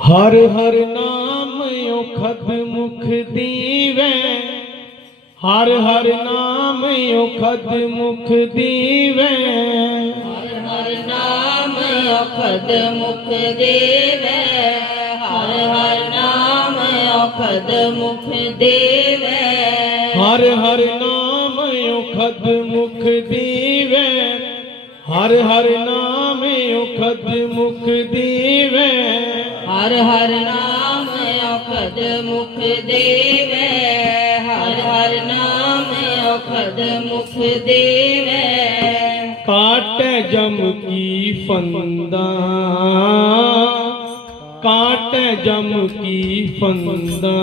ਹਰ ਹਰ ਨਾਮ ਉਖਦ ਮੁਖ ਦੀਵੈ। ਹਰ ਹਰ ਨਾਮ ਉਖਦ ਮੁਖ ਦੀਵੈ। ਹਰ ਹਰ ਨਾਮ ਅਖਦ ਮੁਖ ਦੇਵੈ। ਹਰ ਹਰ ਨਾਮ ਅਖਦ ਮੁਖ ਦੇਵੈ। ਹਰ ਹਰ ਨਾਮ ਉਖਦ ਮੁਖ ਦੀਵੈ। ਹਰ ਹਰ ਨਾਮ ਉਖਦ ਮੁਖ ਦੀਵੈ। ਹਰ ਹਰ ਨਾਮ ਅਖਦ ਮੁਖ ਦੇਵੈ। ਹਰ ਹਰ ਨਾਮ ਅਖਦ ਮੁਖ ਦੇਵੈ। ਕਾਟੈ ਜਮ ਕੀ ਫੰਦਾ। ਕਾਟੈ ਜਮ ਕੀ ਫੰਦਾ।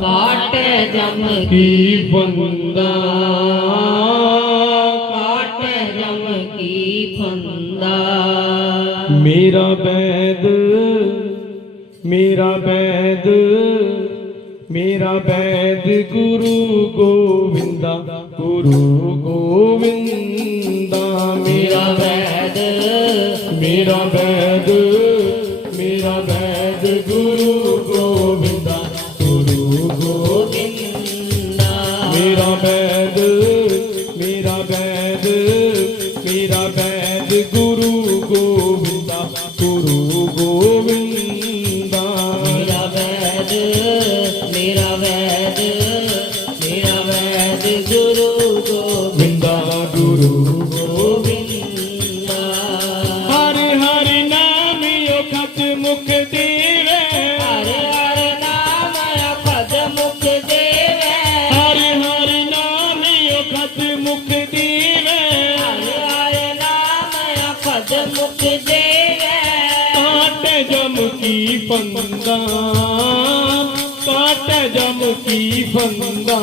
ਕਾਟ ਜਮ ਕੀ ਫੰਦਾ। ਕਾਟ ਜਮ ਕੀ ਫੰਦਾ। ਮੇਰਾ ਬੈਦ ਮੇਰਾ ਬੈਦ ਮੇਰਾ ਬੈਦ ਗੁਰੂ ਗੋਵਿੰਦਾ ਗੁਰੂ ਗੋਵਿੰਦਾ ਮੇਰਾ ਵੈਦ ਮੇਰਾ ਬੈਦ ਮੇਰਾ ਬੈਦ ਗੁਰੂ ਗੋਵਿੰਦਾ ਗੁਰੂ ਗੋਵਿੰਦਾ ਮੇਰਾ ਬੈਦ ਮੇਰਾ ਬੈਦ ਉਖਤ ਮੁਖ ਦੇਵੇ। ਹਰ ਹਰ ਨਾਮ ਅਪਦ ਮੁਖ ਦੇਵੈ। ਹਰ ਹਰ ਨਾਮ ਮੁਖ ਦੇਵੇ। ਹਰ ਹਰ ਨਾਮ ਅਪਦ ਮੁਖ ਦੇਵੈ। ਕਾਟ ਜਮ ਕੀ ਫੰਦਾ ਕਾਟ ਜਮ ਕੀ ਫੰਦਾ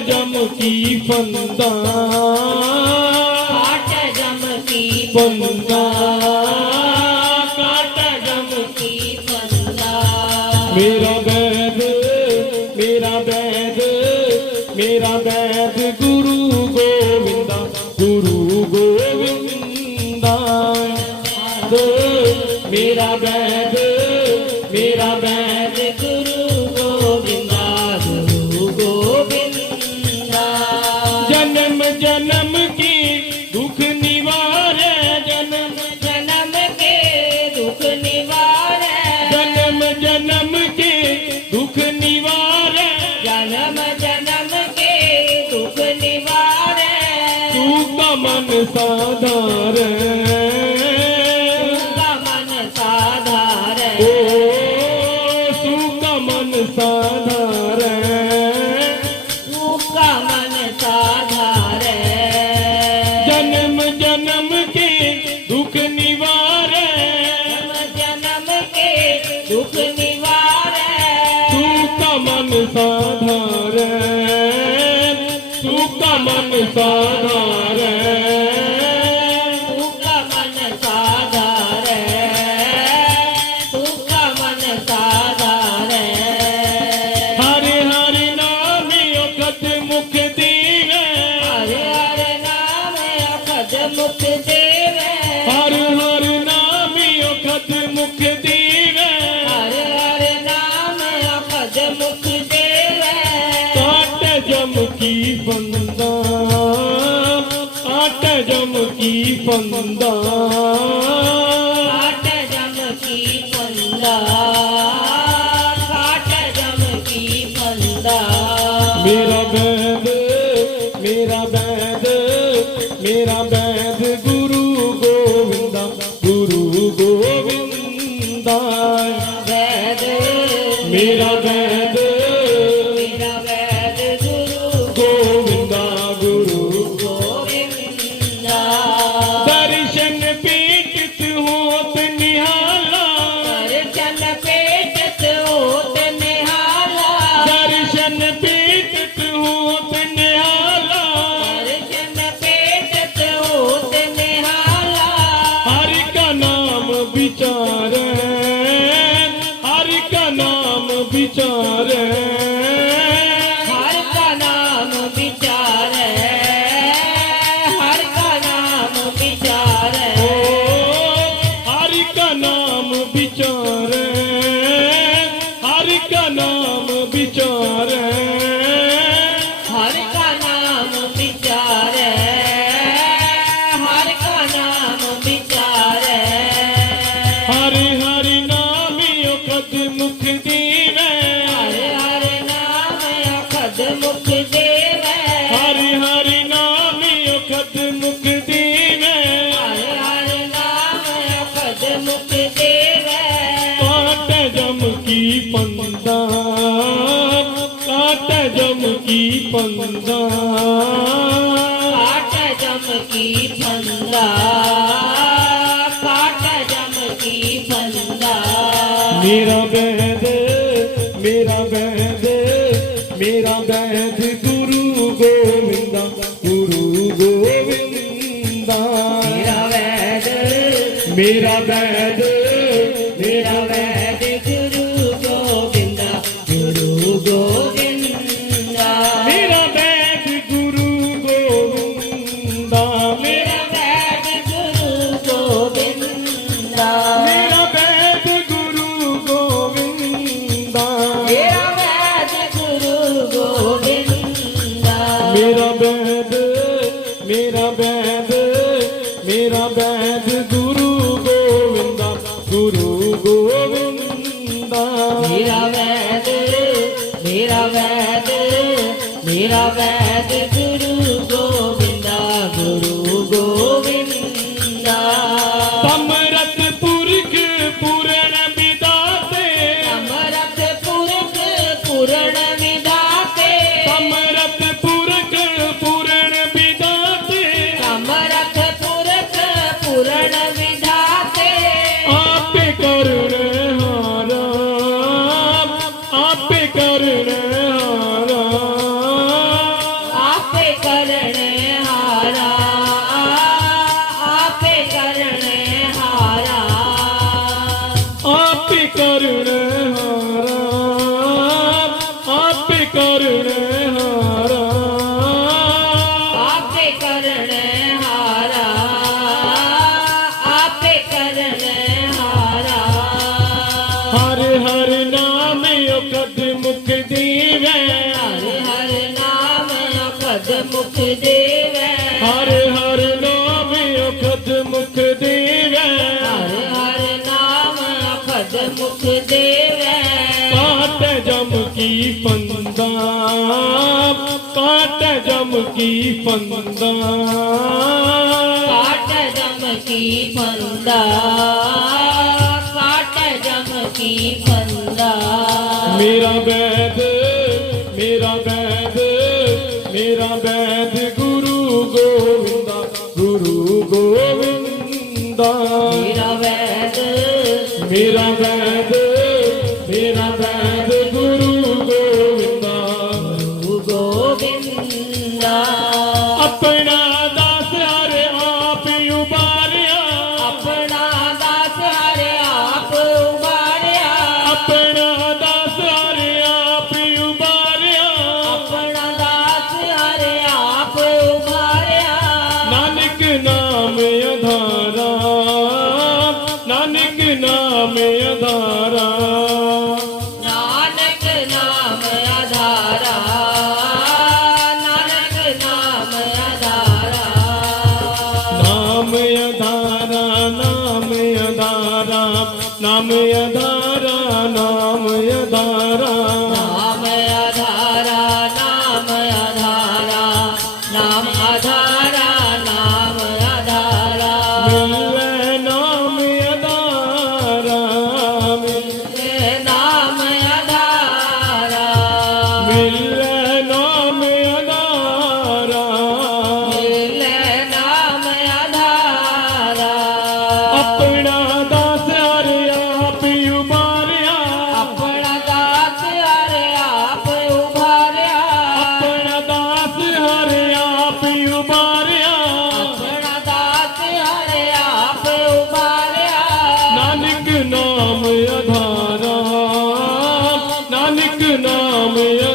ਜਮ ਕੀ ਫੰਦਾ ਕਾਟ ਜਮ ਕੀ ਫੰਦਾ ਮਨ ਸਾਧਾਰੈ ਤੂੰ ਕਾ ਮਨ ਸਾਧਾਰੈ। ਤੂੰ ਕਾ ਮਨ ਸਾਧਾਰੈ ਤੂੰ ਕਾ ਮਨ ਸਾਧਾਰੈ। ਹਰ ਹਰ ਨਾਮ ਉਖਤ ਮੁਖ ਦੀਵੇ ਹਰਿ ਹਰਿ ਨਾਮ ਅਖਦ ਮੁਖ ਦੇਵੈ ਕੀ bir çare. ਕਾਟ ਜਮ ਕੀ ਪੰਦਾ ਕਾਟ ਜਮ ਕੀ ਪੰਦਾ ਕਾਟ ਜਮ ਕੀ ਪੰਦਾ ਕਾਟ ਜਮ ਕੀ ਪੰਦਾ ਮੇਰਾ ਬਹਿਦ ਮੇਰਾ ਬਹਿਦ ਮੇਰਾ ਬਹਿਦ ਗੁਰੂ ਗੋਵਿੰਦਾ ਗੁਰੂ ਗੋਵਿੰਦਾ ਮੇਰਾ ਬਹਿਦ ਮੇਰਾ ਬਹਿਦ நிறவேது நிறவே ਕਰਣ ਹਾਰਾ ਆਪੇ ਕਰਣ ਹਾਰਾ। ਆਪੇ ਹਾਰਾ ਹਰ। ਹਰ ਨਾਮ ਓ ਕਦ ਮੁਕਦੀ ਵੇ। ਹਰ ਹਰ ਨਾਮ ਓ ਕਦ ਮੁਕਦੀ ਦਮ ਕੀ ਪੰਦਾ। ਕਾਟ ਦਮ ਕੀ ਪੰਦਾ। ਕਾਟ ਦਮ ਕੀ ਪੰਦਾ। ਮੇਰਾ ਬੈਦ ਮੇਰਾ ਬੈਦ ਮੇਰਾ ਬੈਦ। નાનક નામે અધારા के नाम या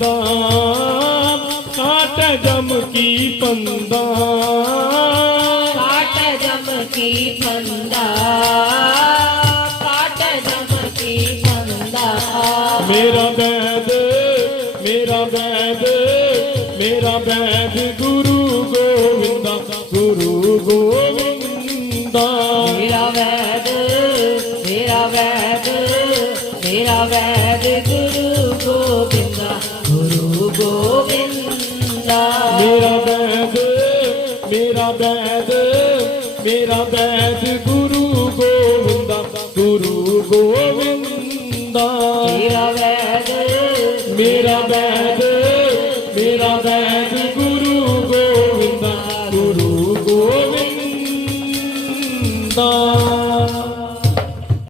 ਬੰਦਾ ਕਾਟ ਜਮ ਕੀ ਪੰਦਾ। ਕਾਟ ਜਮ ਕੀ ਪੰਦਾ ਕਾਟ ਜਮ ਕੀ ਪੰਦਾ। ਮੇਰਾ ਬੈਦ ਮੇਰਾ ਬੈਦ ਮੇਰਾ ਬੈਦ ਗੁਰੂ ਮੇਰਾ ਦੈਦ ਮੇਰਾ ਦੈਦ